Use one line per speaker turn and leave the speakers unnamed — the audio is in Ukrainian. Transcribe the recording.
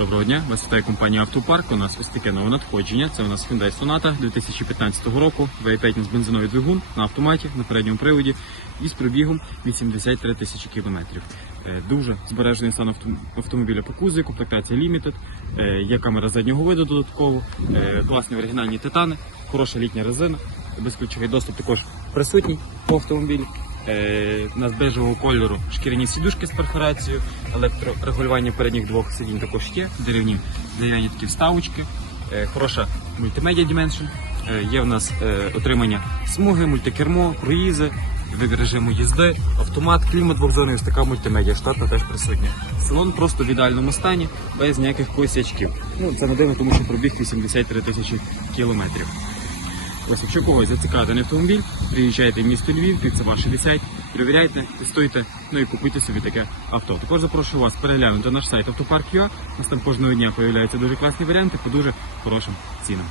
Доброго дня, вас вітає компанія Автопарк. У нас ось таке нове надходження. Це у нас Hyundai Sonata 2015 року, V5 бензиновий двигун на автоматі на передньому приводі із пробігом 83 тисячі кілометрів. Е, Дуже збережений стан автомобіля по кузові, комплектація Limited, е, є камера заднього виду додатково, е, класні оригінальні титани, хороша літня резина, безключовий доступ також присутній по автомобілі. Е, У нас бежевого кольору шкіряні сідушки з перфорацією, електрорегулювання передніх двох сидінь також є, деревні дерев'яні такі вставочки, е, хороша мультимедіа Dimension, е, є в нас е, отримання смуги, мультикермо, круїзи, вибір режиму їзди, автомат, клімат двохзонний, ось така мультимедіа, штатна теж присутня. Салон просто в ідеальному стані, без ніяких косячків. Ну, це не дивно, тому що пробіг 83 тисячі кілометрів. Ось, якщо когось зацікавлений автомобіль, приїжджайте в місто Львів, Кільцева 60, перевіряйте, тестуйте, ну і купуйте собі таке авто. Також запрошую вас переглянути наш сайт Автопарк.ua. У нас там кожного дня появляються дуже класні варіанти по дуже хорошим цінам.